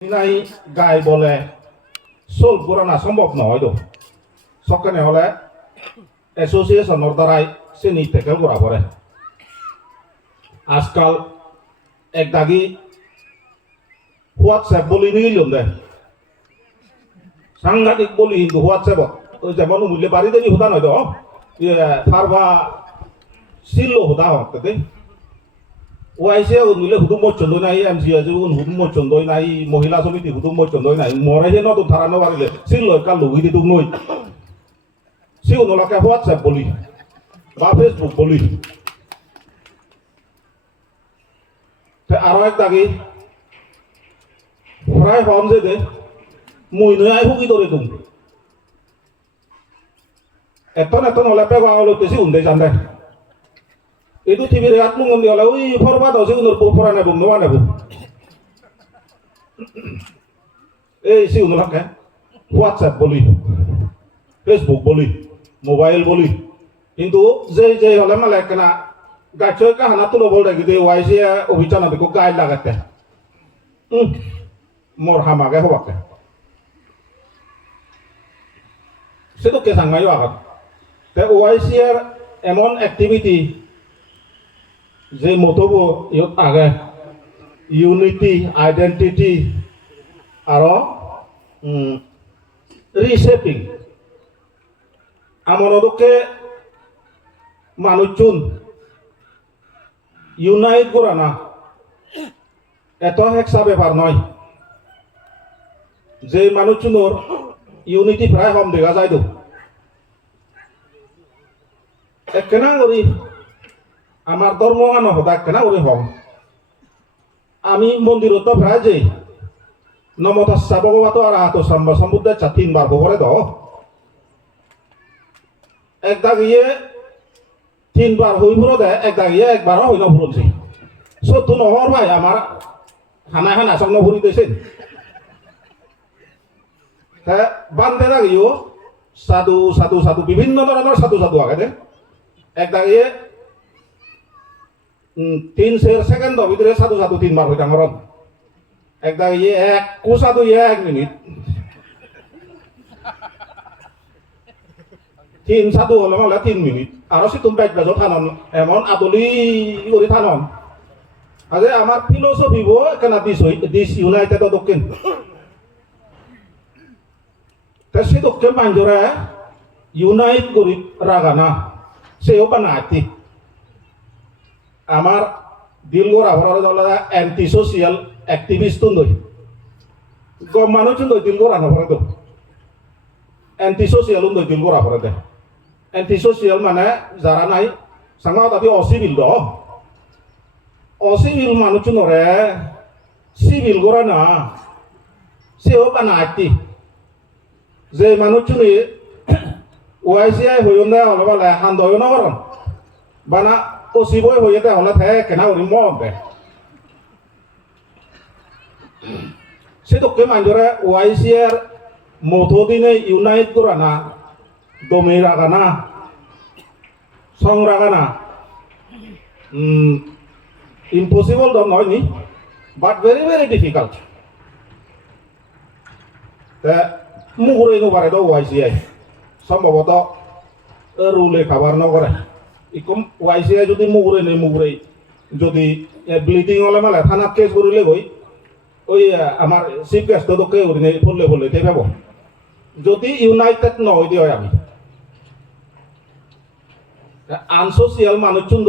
নাই গাই বলে সলভ করা না সম্ভব নয় তো সকানে হলে এসোসিয়েশনের দ্বারাই সে নি টেকেল করা পড়ে আজকাল এক দাগি হোয়াটসঅ্যাপ বলি নিলাম দে সাংঘাতিক বলি কিন্তু হোয়াটসঅ্যাপ ওই যেমন মূল্যে বাড়ি দেবি হুদা নয় তো ফারবা ছিল হুদা হোক তাতে ওয়াইসে উনলে হুদুম মচন্দ নাই এমসি আছে উন হুদুম মচন্দ নাই মহিলা সমিতি হুদুম মচন্দ নাই মরে যে নতুন থারানো পারিলে ছিল কাল লুগি দিতুম নই সি উনলাকে হোয়াটসঅ্যাপ বলি বা ফেসবুক বলি আরো এক দাগি প্রায় হম যে দে মুই নয় হুকি ধরে তুম এতন এতন হলে পেগা হলো তেসি উন্দে জানদে itu TV rehat mu ngambil oleh, wih forward sih unur pura nebung nuan nebung, sih unur kan, WhatsApp boleh, Facebook boleh, mobile boleh, itu jai oleh malah kena gacoy kah anak tuh lo boleh gitu, YC ya obicara nanti kok gaya lagat ya, mor hama kayak apa kan, itu kesan ngayu akan, tapi YC ya emon activity যে মতবো ইয়ত আগে unity identity আৰু reshaping আমনদকে মানুষজন unite করা না এত হেক্সা ব্যাপার নয় যে মানুষজনের ইউনিটি প্রায় কম দেখা যায় তো একখানা করি আমার ধর্ম আনো হতাক কেনা ওরে হম আমি মন্দিরত প্রায় যে নমতাস্যা ভগবত আরাহাত সম্ব সম্বুদ্ধ চা 3 বার করে দাও এক দাগিয়ে 3 বার হই পুরো দেয় এক দাগিয়ে একবারও হই না ফুরছি সত্য নহর ভাই আমার হানা হানা সব নভরি দিয়েছেন তা বান্ধে দাগিও সাধু সাধু সাধু বিভিন্ন ধরনের সাধু সাধু আগে দে এক দাগিয়ে 3 সেকেন্ড ভিতরে সাধু সাধু 3 বার হইতাম মরণ একটা এক কুসাধু 1 মিনিট 3 সাধু হলে মানে 3 মিনিট আর সে তুমি বাইক বাজো থানন এমন আদলি করে থানন আরে আমার ফিলোসফি বো কেনা দিস ইউনাইটেড দক্ষিণ তা সে দক্ষিণ মাঞ্জরা ইউনাইট করি রাগানা সেও বানাতি আমার দিলগোর আবহাওয়া দল অ্যান্টি সোশিয়াল অ্যাক্টিভিস্ট নই গম মানুষ নই দিলগোর আনভরে তো অ্যান্টি সোশিয়াল নই দিলগোর আবহাওয়া দে অ্যান্টি সোশিয়াল মানে যারা নাই সাংঘা তাতে অসিভিল দ অসিভিল মানুষ নরে সিভিল গোরা না সেও বানাতি যে মানুষ নি ওয়াইসিআই হইও না হলবালে হান্দয় না করন বানা ও সিবই হয়ে যেতে হলে থাকে কেনা ওরি মবে সে তো কে মানজরে ওয়াইসি এর মতো দিনে ইউনাইট করা না দমে রাখা না সং রাখা না ইম্পসিবল তো নয় নি বাট ভেরি ভেরি ডিফিকাল্ট মুগুরে নবারে তো ওয়াইসি আই সম্ভবত রুলে খাবার নকরে ইকম ওয়াইসি যদি মুগুরে নেই মুগুরে যদি ব্লিডিং হলে মানে থানাত কেস করিলে গই ওই আমার চিফ গেস্ট তোকে উড়িনে বললে বললে তাই ভাবো যদি ইউনাইটেড নয় দিয়ে আমি আনসোশিয়াল মানুষজন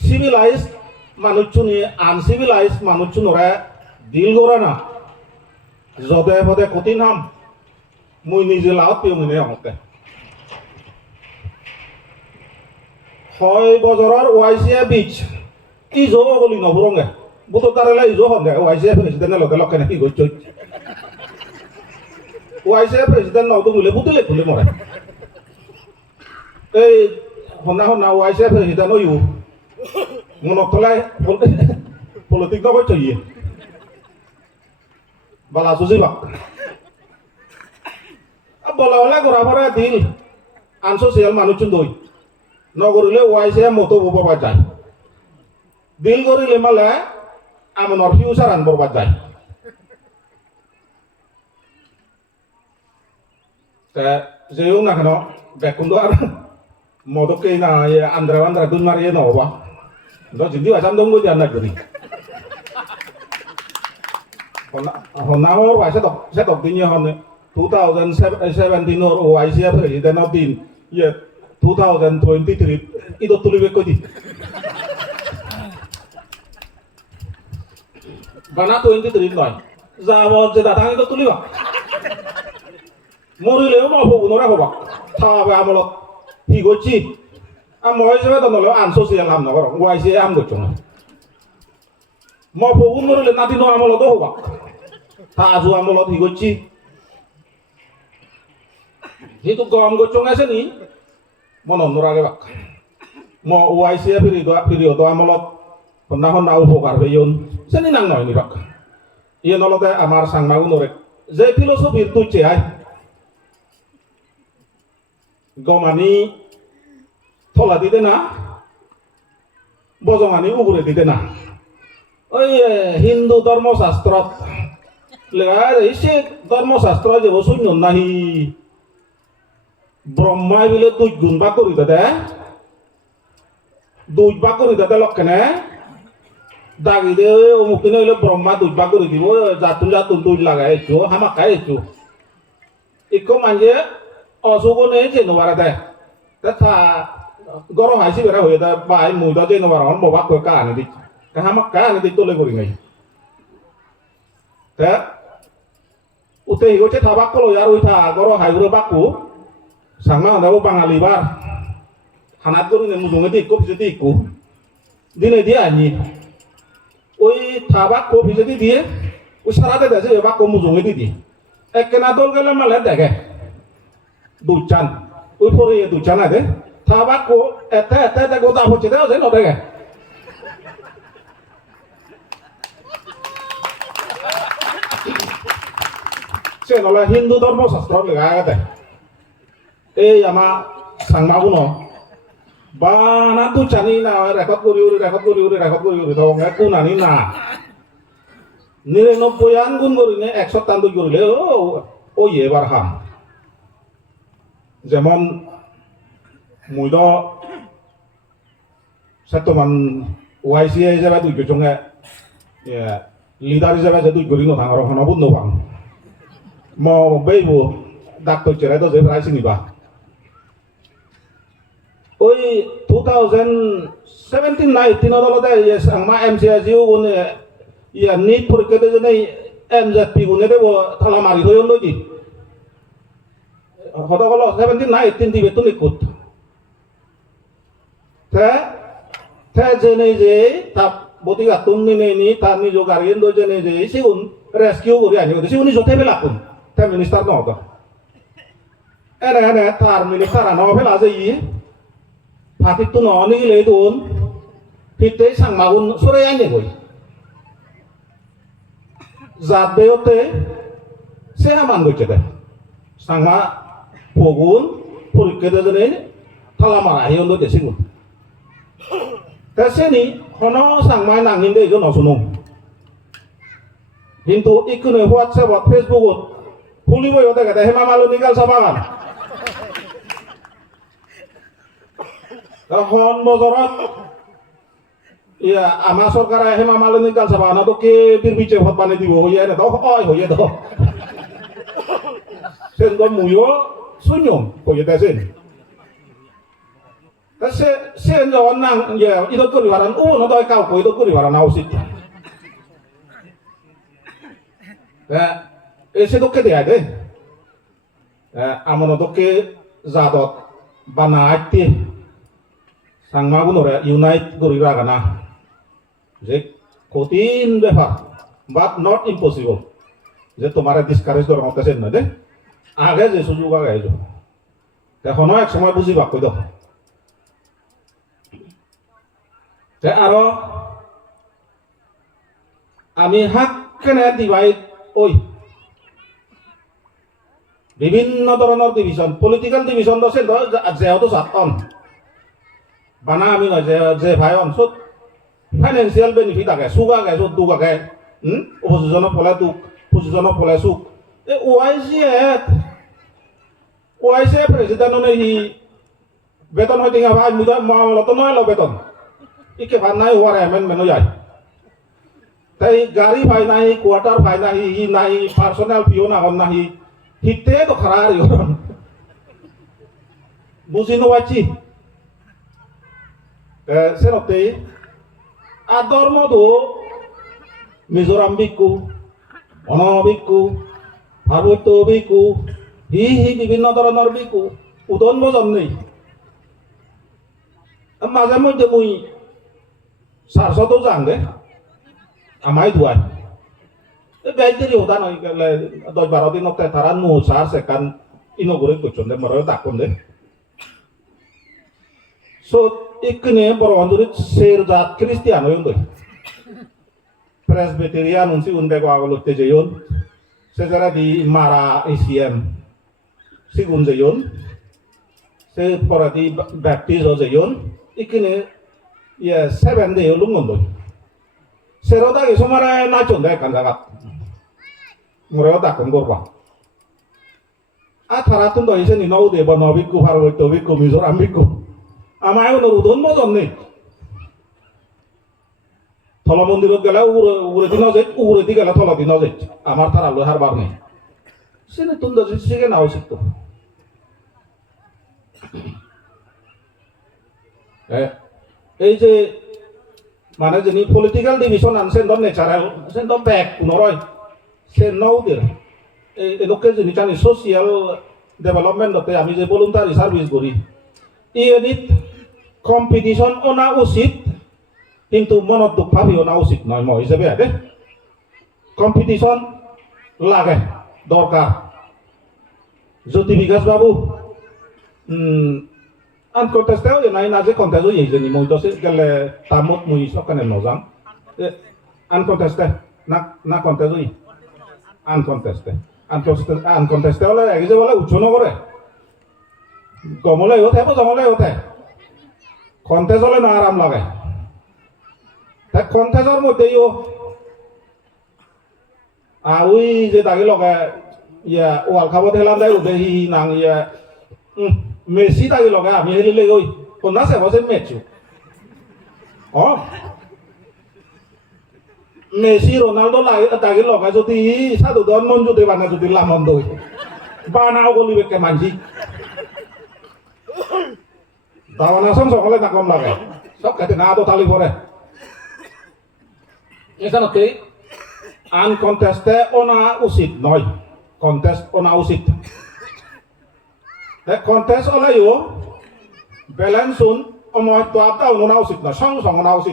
সিভিলাইজ মানুষজন আনসিভিলাইজ মানুষজন ওরা ডিল করে না যদে পদে কঠিন হাম মুই নিজে লাভত পেয়ে মনে আমাকে হয় বজৰৰ ওয়াইসিয়া বিচ ইজো গলি নবরঙ্গে বুতো তারেলা ইজো হন যায় ওয়াইসিয়া প্রেসিডেন্ট লগে লগে নাকি গইছ ওয়াইসিয়া প্রেসিডেন্ট নতো মুলে বুতলে খুলে মরে এই হনা হনা ওয়াইসিয়া প্রেসিডেন্ট ইউ মনত তলাই পলিটিক নব চইয়ে বালা সুজিবা বলা হলে গোরা ভরা দিল আনসোশিয়াল মানুষজন দই নগরিলে ওয়াইসে মতো উপর যায় দিল করিলে মালে আমনৰ ফিউচাৰ আন বৰবাদ যায় যেও না কেন বেকুndo আর মদকে না আন্দ্রা দুন মারিয়ে নহবা যদি আসাম দং গই আন্না করি হনাহর ভাষা সে তক দিন হন 2017 or OIC president of din 2023 itu tulibe ko di bana 23 নয় যাবো যে দাদা তো তুলিবা মরিলেও মহবুব নরা হবা থাবে আমল হি গছি আম হইছে তো নলে আন সোশিয়াল আম নগর ওয়াইসি আম গছো মহবুব মরিলে নাতি নো আমল তো হবা তা আজু আমল হি গছি hitu gom gocong ase ni monon nurage bak mo OIC period amolot pernah na upokar beyon seni nang noy ni bak iye nolote amar sangmagu norek je filosofi tu cai gomani thola dite na bojongani ugure dite na oi hindu dharma shastra lega ise dharma shastra je bosunyo nahi ব্রহ্মাই বলে দুই গুণ বা করি দাদা দুই বা করি দাদা লক্ষণে দাগি দে অমুক দিন হইলে ব্রহ্মা দুই বা করে দিব জাতুন দুই লাগাই এসো হামাকাই এসো ইকো মানে অসুগনে জেনুয়ারা দেয় তা গরম হাসি বেড়া হয়ে দা বাই মুদা জেনুয়ারা হন ববা কই কানে দি হামাকা আনে দি তোলে করি নাই তা উতে হিগোছে থাবাক কলো আর ওই থা গরম হাইগুলো Baku Sangma ndawo pangalibar hanat ko ni muzunge di ko bisa di ko dine dia ani oi thabak ko bisa di dia usarate dase bak ko muzunge di ekena dol gala mala dege duchan oi pore ye duchan ade thabak ko eta go da hoche da se no dege se no la hindu dharma shastra lega ade এই আমা সাংমাবু ন বানা তু চানি না record করি দং একু নানি না 99 গুণ করিনে 100 করিলে ও এবার হাম যেমন মুইদ সেতমান ওয়াইসি হিসাবে দুই জঙ্গে লিডার হিসাবে যে দুই করি নথাং আর হনবু নবাং ম বেইবু ডাক্তার চেরাই তো যে প্রায় চিনিবা ওই 2017 না 18 দলতে সাংমা এমসিআইজি গুনে ইয়া নিট পরীক্ষাতে জনে এমজেপি গুনে দেব থালা মারি হই হলো দি হতা গলো 17 না 18 দিবে তো নিকুত তে জেনে যে তা বদিগা তুমনি নেনি তার নিজ গার্ডিয়ান দো জেনে যে সিগুন রেস্কিউ করি আনি করি সিগুনি জতে বেলা কোন তে মিনিস্টার নতো এনে তার মিনিস্টার আনো ফেলা যে ই 파티 또 너니 레돈 피테 상마군 소리 아니 거이 자베요테 세하만 거이데 상마 보군 포르케데 전에 탈라마라 해온도 되시군 대세니 허너 상마 낭인데 이거 너수농 힌도 이끄네 호와츠앱 페이스북 홀리버 요다가 해마말로 니갈 사바간 হন বজরত ইয়া আমা সরকার হেমা মালনি কাল সাবা না তো কে বিরবিচে ভত বানি দিব হইয়া না তো হয় হইয়া তো সেন গো মুয়ো সুnyum হইয়া দেন তা সেন জ নাং ইয়া ইদত করি বারান ও ন দয় কাউ কই ইদত করি বারান আউসিত এসে দোকে দেয়া দে আমন দোকে জাদত বানাইতে সাংমাবু নরে ইউনাইট করি রাগানা যে কঠিন ব্যাপার বাট নট ইম্পসিবল যে তোমার ডিসকারেজ করা হতেছে না দে আগে যে সুযোগ আগে এখনো এক সময় বুঝি বাক কইদ আরো আমি হাক কেনে ডিভাইড ওই বিভিন্ন ধরনের ডিভিশন পলিটিক্যাল ডিভিশন আছে যেহেতু সাতন বানা আমি নয় যে ভাই অঞ্চল financial benefit age suga ge so du age opposition pole du position pole suk e OIC president ne hi বেতন হইতে ভাই মুদা মামলা তো নয় বেতন ইকে ভাই নাই ওয়ার অ্যামেন্ডমেন্ট হই যায় তাই গাড়ি ভাই নাই কোয়ার্টার ভাই নাই হি নাই পার্সোনাল পিও না হন নাই হিতে তো খারাপ ইহন বুঝি নওয়াচ্ছি সেরতে আর ধর্ম তো মিজোরাম বিকু অনবিকু ভারত বিকু হি বিভিন্ন ধরনের বিকু উদন বজন নেই মাঝে মধ্যে মুই সারসতো যাং দে আমাই দুয়াই বেজদেরি হতা নয় গেলে 10-12 দিন হতে তারা নো সার সেকান ইনগুরে করছেন দে মরে ডাকুন দে সো ইকনে বড় অঞ্চলে শের জাত খ্রিস্টিয়ান হইন দই প্রেসবিটেরিয়ান উনসি উনবেগো আগলতে যেয়ন সেজারা দি মারা এসিএম সিগুন যেয়ন সে পরাদি ব্যাপটিস্ট যেয়ন ইকনে ইয়ে 7 day lungon doi seroda ge somara na chonda kan jaga mureo da kon gorba a thara tun doi se ni no de ba no bikku pharo to bikku mizoram bikku amai ono udon mo jonne thola mondirot gela ure dino je ure di gela thola dino je amar thara lo har bar nei sene tun do sige na usikto এই যে মানে যিনি political division আনছেন দম natural Sen দম back পুনরায় সে নৌদের এই লোকে যিনি জানি সোশিয়াল ডেভেলপমেন্টতে আমি যে ভলান্টারি সার্ভিস করি ইউনিট কম্পিটিশন অনা উচিত কিন্তু মনত দুখ ভাবি অনা উচিত নয় মই হিসেবে আদে কম্পিটিশন লাগে দরকার জ্যোতি বিকাশ বাবু Uncontested, ya naik naje kontes oye jadi mau itu sih kalau tamu mau isok kan nozam, uncontested, nak kontes oye, uncontested oleh lagi sih oleh ucun apa deh, gomoleh itu apa gomoleh itu, kontes oleh naram lagi, tapi kontes orang mau itu, awi jadi lagi loh kayak ya wal kabut helan deh udah nang ya Messi tadi loh kan, Messi lagi oi, kau nasi apa sih Messi? Oh, Messi Ronaldo lagi tadi loh kan, jadi satu tahun mon jadi mana jadi lamon tuh, bana aku lihat ke manji, tahu nasam soalnya nak kom lagi, sok kata nado tali kore, ini kan oke, uncontested ona usit, noy, contest ona usit.แต่ contest อะไรอยู่ balance ซุนเอามาตัวอัพเต้าโน่นเอาสินะช่องสองเอาสิ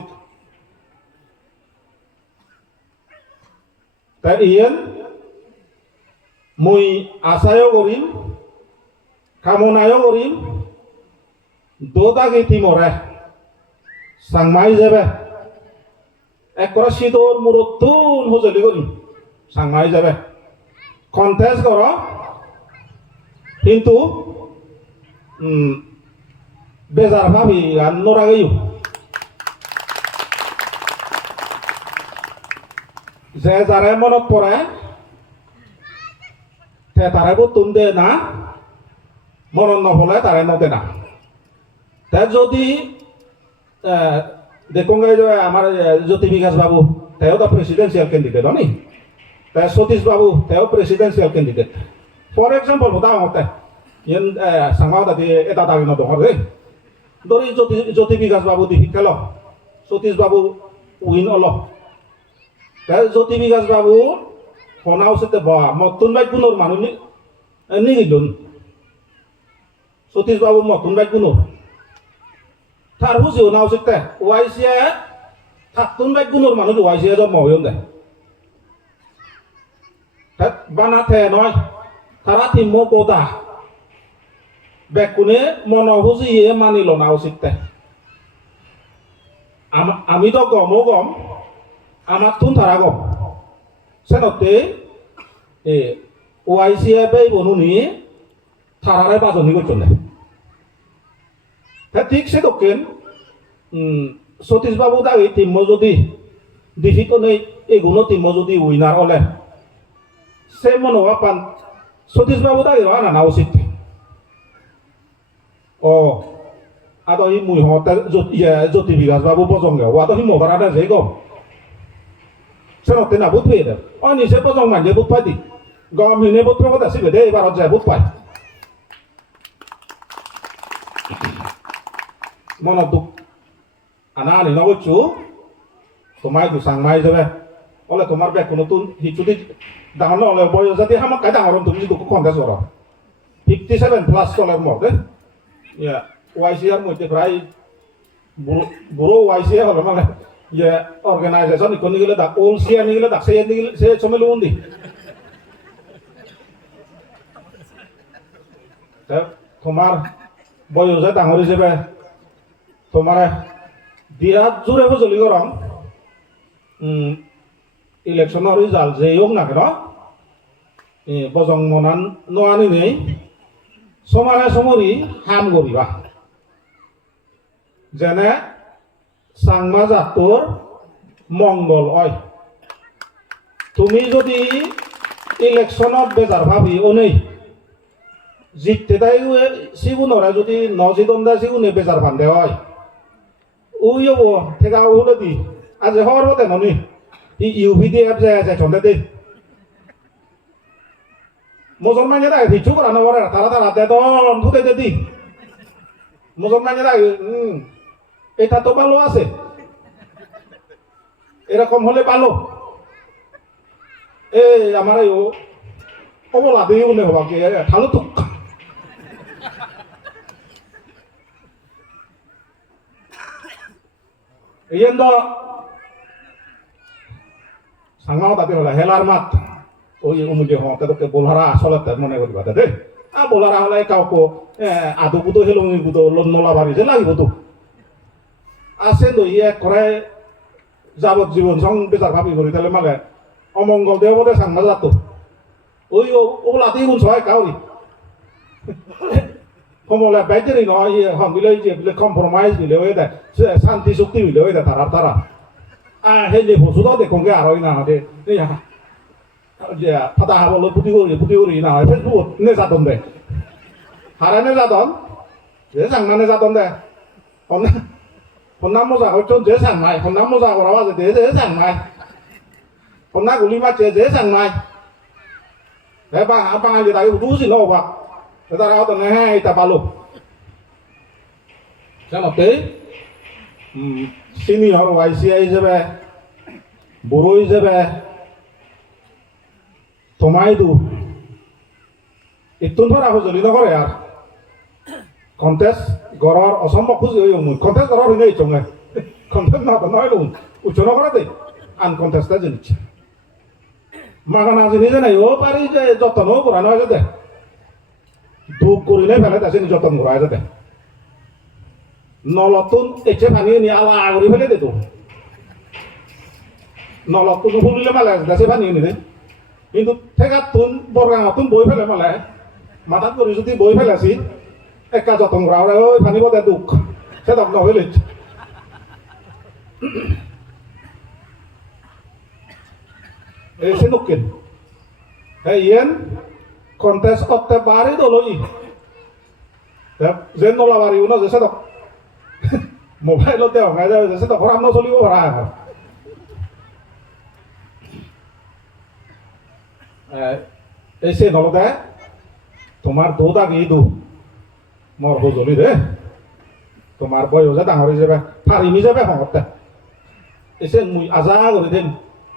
แต่เอียนมุยอาศัยกริมขโมนายกริมโดตากิติมอร์สังไม้เจ็บเอกราชิโดร์มุรตุนหัวเจริกริมสังไม้เจ็บ contest ก็รอকিন্তু বেজার ভাবি আর Nora গেই যে যারে মনত পড়ে তে তারে বতুন দে না মনত নপলে তারে নদে না তে যদি দেখুন আমার জ্যোতি বিকাশ বাবু তেও তো প্রেসিডেন্সিয়াল ক্যান্ডিডেট নি তে সতীশ বাবু তেও প্রেসিডেন্সিয়াল ক্যান্ডিডেট ফর এক্সাম্পল বতা হতে Yang sangat tadi eta tadi nado hari, dari Joti Bigas Babu di Hikalo, Sotis Babu win Allah. Kalau Joti Bigas Babu, honau sete bawa, motun baik gunur manu ni gilun. Sotis Babu motun baik gunur. Taruh sih honau sete, waisia, takun baik gunur manu tu waisia jauh mau yon deh. Tet banat noy, taratim mau kota. বেকুনে মনোভুজি ইয়ে মানিল না উচিত আমি তো গমও গম আমার তুন তারা গম সেনতে ওআইসিএফ এই বনুনি তারারে বাজনি করছেন ঠিক সে দক্ষিণ সতীশ বাবু দাগি টিম যদি ডিফিট নেই এগুলো টিম যদি উইনার হলে সে মনে হওয়া পান সতীশ বাবু দাগি আনা না উচিত ও আদৌ ই মুই হতে জ্যোতি বিকাশ বাবু বজঙ্গে আদৌ হি মোবারা দে যে গো সেনতে না বুঝ পেয়ে দে ও নিচে বজং মানে বুঝ পাই দি গম হিনে বুঝ পাবো দাসি বেদে এবার যায় বুঝ পাই মনে দুঃখ আনা আনি নগরছু তোমায় দুসাং মাই যাবে ওলে তোমার ব্যাগ কোনো তুন হিচুদি ডাঙর ওলে বয়স যদি হামাক কাই ডাঙর তুমি যদি কন্টেস্ট করো 57 প্লাস চলে মধ্যে ইয়া ওয়াইসিআর মধ্যে প্রায় বুড়ো ওয়াইসিআর হলো মানে ইয়া অর্গানাইজেশন ইকোনি গেলে দা ওল সিয়া নিগেলে দা সে নিগেলে সে চমেলো উন্দি তোমার বয়স ডাঙর হিসেবে তোমার দিয়া জোরে বজলি গরম ইলেকশনের রেজাল্ট যে হোক না কেন বজং মনান নোয়ানি নেই সমানে সমরি হাম গরিবা যেনে সাংমা জাতর মঙ্গল হয় তুমি যদি ইলেকশনত বেজার ভাবি অনেই জিততে তাই সিগুনরা যদি নজিদন্দা সিগুনে বেজার ফান্দে হয় উই হবো থেকা হলে দি আজ হওয়ার মতে ননি ইউপিডিএফ যায় আছে চন্দ্রে দি মুসলমান যেটা ভিচু করা নবরে তারা তারা দেদন ফুটে দে দি মুসলমান যেটা এটা তো ভালো আছে এরকম হলে ভালো আমার অবলা দিয়ে উনি হবা কি ঠালো তো এই তো সাংমাও তাতে হলে হেলার মাত ওই মুজে হতে তোকে বোলারা আসলে মনে করিবা দে বোলারা হলে কাউকে আদু বুদো হেলুমি বুদো নলা বাড়ি যে লাগিব তো আছে তো ইয়ে করে যাবজ্জীবন সং বেচার ভাবি করি তাহলে মানে অমঙ্গল দেহ বোধে সাংমা যাতো ওই ওলাতেই কোন সহায় কাউরি কমলে বাইজারি নয় হন বিলে যে কম্প্রোমাইজ বিলে হয়ে দেয় শান্তি চুক্তি বিলে হয়ে দেয় তারা সেই যে বস্তুটাও দেখোগে আর না দে ফাটা হাবলে পুটি করি না হয় ফেসবুক নে যাতন দে হারায় নে যাতন যে সাংমা নে যাতন দে হন্না মোজা হয়তো যে সাংমাই হন্না মোজা করা বাজে দে যে সাংমাই হন্না গুলি মারছে যে সাংমাই বাঙালি তাকে বুঝি ন বা তারা হতো না হ্যাঁ এটা ভালো জানতে সিনিয়র ওয়াইসিআই হিসেবে বুড়ো হিসেবে তোমায় দু একটু ধরা হুজলি নকরে আর কন্টেস্ট গড়র অসম্ভব খুঁজি কন্টেস্ট গড়র হয়ে নেই চঙ্গে কন্টেস্ট না তো নয় উচ্চ নকরা দে আনকন্টেস্টে জিনিস মাগানা জিনিস নাই ও পারি যে যত্ন করা নয় যাতে দুঃখ করিলে ফেলে তাছে যত্ন করা যাতে নলতুন এসে ভাঙিয়ে নিয়ে আলা আগরি ফেলে দে তো নলতুন ফুলিলে মালে তাছে ভাঙিয়ে নিদে কিন্তু ঠেকাতুন বরগাঙাতুন বই ফেলে মালে মাথাত করে যদি বই ফেলেছি একা যত্ন করা ওই ভাঙিব দে দুঃখ সে তখন হইলে Ese no ken. Yen kontes otte bari dolo i. Zen no la bari uno jese to. Mobile te honga ja jese to horam no solibo hara. Ese no lo da. Tomar doda gi du. Mor ho joli de. Tomar boy hoja dangori jebe. Phari mi jebe hote. Ese mui aja gori den.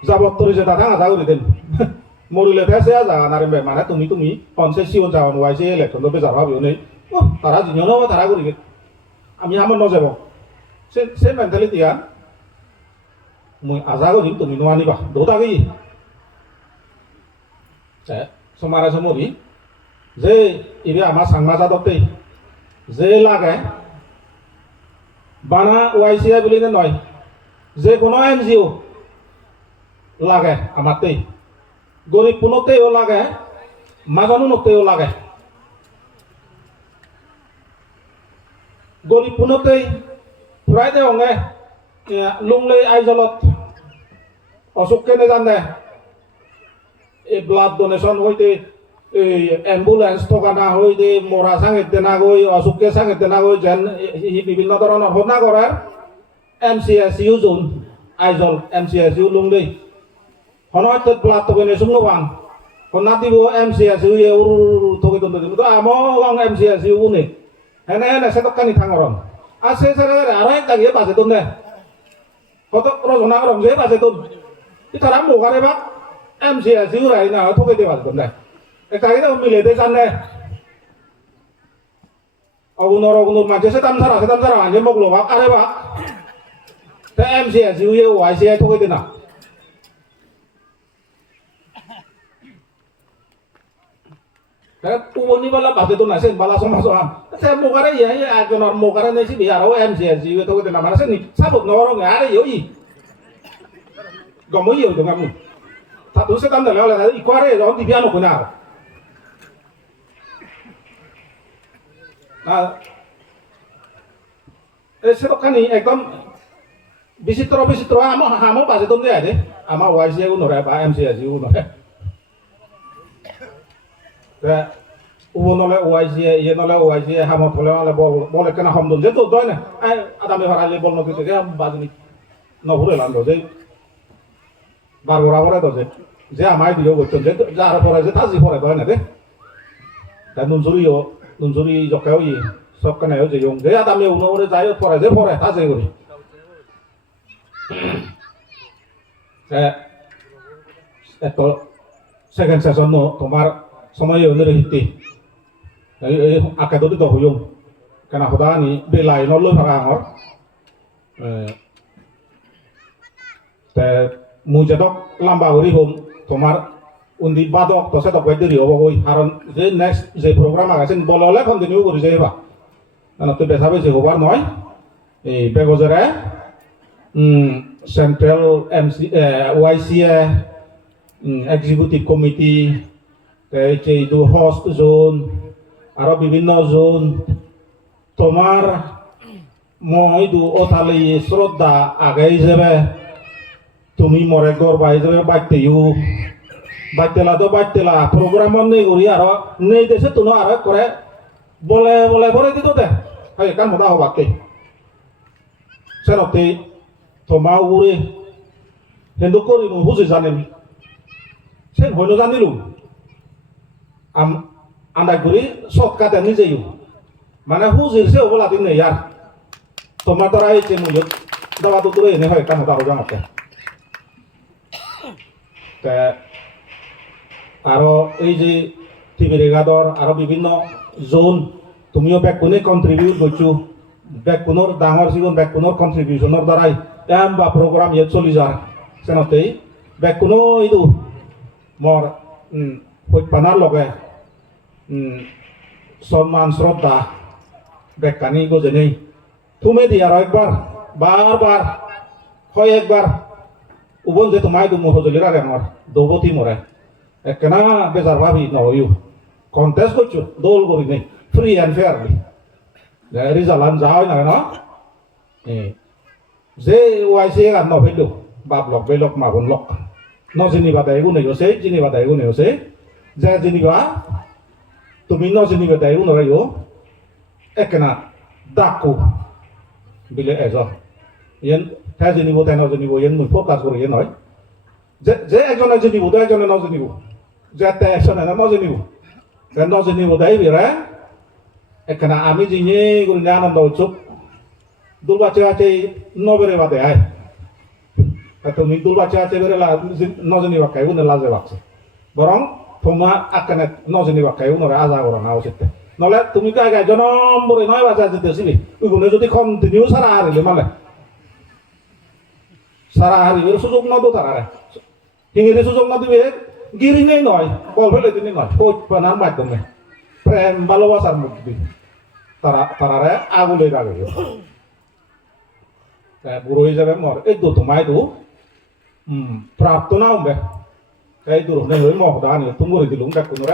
যাবত্তরে যে দাদা আধা করে দেন মরিলে ফেসে যা নারে মানে তুমি পঞ্চে CO যাওয়ানো হয়েছে ইলেকশন তো বেজার ভাবিও নেই ও তারা জিনিও নেবো তারা করি আমি আমার ন যাব সে মেন্টালিটি আর মুই আজা করি তুমি নো আনিবা দোতা গই সমারা সমরি যে ইবে আমার সাংমা যাদতে যে লাগে বানা ওয়াইসিআই বলি নয় যে কোনো এনজিও লাগে আমারতেই গরিব পুনতেও লাগে মাজানুনতেও লাগে গরিব পুনতেই ফুরাই দে অঙ্গে লুংলে আইজলত অসুখ কেনে জানে এই ব্লাড ডোনেশন হইতে এই এম্বুলেন্স থকা না হইতে মরা সাঙের দেনা গই অসুখকে সাঙের দেনা গই যেন বিভিন্ন ধরনের হনা করার MCSU zone Aizawl MCSU লুংলে হনয়ত blood তবে সুঙ্গ বাং হনা দিব MCSU এ উর থকে দন্দ দিব তো আমং MCSU উনি হেনে হেনে সেতকানি থাঙরন আছে সেরে আর একটা গিয়ে বাজে দন্দ কত রজনা রং যে বাজে দন্দ তারা মোগারে বা MCSU রাই না থকে দিয়ে বাজে দন্দ একটা গিয়ে মিলে দে জানে অগুনর মাঝে সেতাম সারা মাঝে মগলো বা আরে বা তা MCSU এ YCI থকে দে না উবনি bala বাজে তো না সে bala সমাজ আম সে মোগারে ইয়ে একজনের মোগারে নেছি বিহারও MCSU এ থকে দে না মানে সে নি সাবক নরং আরে ইই গমই ইই তো গামু তা তো সেতাম দলে হলে ইকোয়ারে রং দিবিয়ানো কইনা সেখানে একদম বিচিত্র আমার বাজে তো দেয় আমার YCI নরে বা MCSU নরে নলে YCI ইয়ে নলে YCI হামত হলে বলে কেন হমদন যে তো দয় না আদামে ভাড়ালে বল নকি থেকে বাজনি নভরে লান যে বারবরা ভরে তো যে আমায় দিও বলছেন যে যার পরে যে তাজি পরে দয় না দে তাই নুনজুরি জকাও ই সব কানে যে ইং যে আদামে উনরে যায় পরে যে পরে তাজে করি এত সেকেন্ড সেশন নো তোমার সময় অনুরে হিতি এই আকে দদি তো হইম কেন হদানি বেলাই নলো ভাড়া আমার তে মুজেদক লাম্বা হরি হোম তোমার উন্দি বাদক তো সেদক বাই দেরি হবো হই কারণ যে নেক্সট যে প্রোগ্রাম আগাছেন বললে কন্টিনিউ করি যাইবা তো বেসাবে যে হবার নয় এই বেগজরে সেন্ট্রাল YCI এক্সিকিউটিভ কমিটি এইটো হোস্ট জোন আর বিভিন্ন জোন তোমার মই দু ওথালি শ্রদ্ধা আগে যাবে তুমি মরে গর বাই যাবে বাইতেলা প্রোগ্রাম নেই করি আর নেই দেশে তুনো আর করে বলে দিত দে হয় কান হদা হবাকে সেনতে তোমা উরে হেন্দু করি বুঝে জানেন সে হইল জানিলু আন্দাই করি শর্টকাটে নিজেই মানে হুজিরছে ওগুলা দিন নেই আর তোমার দ্বারা এই যে মুজত দাবা তো দূরে এনে হয় কান হদা হজা মাতে আরো এই যে টিভি রেগাদর আরো বিভিন্ন জোন তুমিও ব্যাকুনে কন্ট্রিবিউট করছো ব্যাকুনোর ডাঙর জীবন ব্যাকুনোর কন্ট্রিবিউশনের দ্বারাই এম বা প্রোগ্রাম ইয়ে চলি যায় সেনতেই ব্যাকুনো ইদু মর হইপানার লগে সম্মান শ্রদ্ধা ব্যাখ্যানি গোজে নেই তুমি দি আর একবার বারবার হয় একবার উবন যে তোমায় দু মহজলি রাগে আমার দৌবতী মরে একনা বেজার ভাবি নইও কন্টেস্ট করছো দোল করি নেই ফ্রি অ্যান্ড ফেয়ারলি রিজাল্ট যা হয় না যে YCI আর নভেলো বাপ লক বেলক মাগুন লক ন জিনিবা দায় গুনে গেছে জিনিবা দায় গুনে গেছে যে জিনিবা তুমি ন জিনিবা দায় গুনে রাইও একনা ডাকু বিলে এজন ইয়েন হ্যাঁ জিনিব তাই ন জিনিব ইয়েন মুই ফোকাস করি ইয়ে নয় যে একজনে জিনিব তো একজনে ন জিনিব যে একজনে ন জিনিব ন জিনিব দায় বিরা একনা আমি জিনে গুলি আনন্দ উৎসব দুর্বাচে আছে নবেরে বাদে আয় তুমি দুর্বাচে আছে বেরে নজনী বাক্কাই উনি লাজে বাকছে বরং তোমা আকানে নজনী বাক্কাই উনরে আজা করা না উচিত নলে তুমি আগে জনম্বরে নয় বাজা যেতে আসবি ওইগুলো যদি কন্টিনিউ সারা হারিলে মানে সারা হারিবে সুযোগ নদ তারা হিঙেরে সুযোগ না দিবে গিরিনেই নয় বল ফেলে দিনই নয় কোপানার মাধ্যমে প্রেম ভালোবাসার মধ্যে তারারে আগুলে রাখবে বুড়ো হয়ে যাবে মর এই দু তোমায় দু প্রাপ্ত না হবে এই দূর হয়ে মহদানি তুমি দিলুম দেখ কোনো